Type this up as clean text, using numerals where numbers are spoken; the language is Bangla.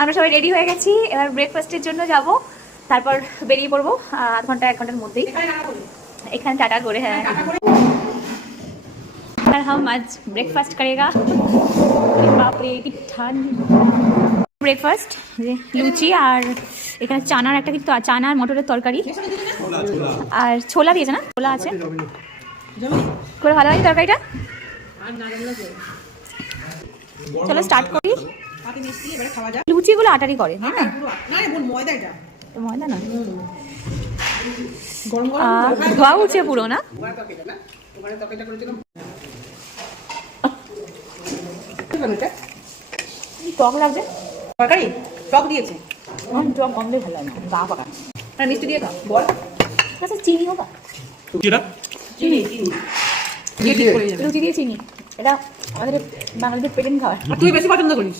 আমরা সবাই রেডি হয়ে গেছি, এবার ব্রেকফাস্টের জন্য যাব, তারপর বেরিয়ে পড়বো আধ ঘন্টা 1 ঘন্টার মধ্যেই। এখানে টাটা করে। হ্যাঁ, আর हम आज ब्रेकफास्ट करेगा। बाप रे কি ঠান্ডা। ব্রেকফাস্ট লুচি আর এখানে চানার একটা কিন্তু চানা আর মটরের তরকারি আর ছোলা দিয়েছে না, ছোলা আছে। করে ভালো লাগে তরকারিটা। চলো স্টার্ট করি। লুচিগুলো আটারি করে হ্যাঁ না, ময়দা না, ধোয়া উঠছে পুরো না। টক লাগছে তরকারি, টক দিয়েছে, টক গন্ধে ভালো লাগে না, গা পাকা। আর মিষ্টি দিয়ে খাও বল। আচ্ছা চিনিও পা, চিনি লুচি দিয়ে চিনি, এটা আমাদের বাঙালিদের পেটেন্ট খাবার। তুই বেশি পছন্দ করিস।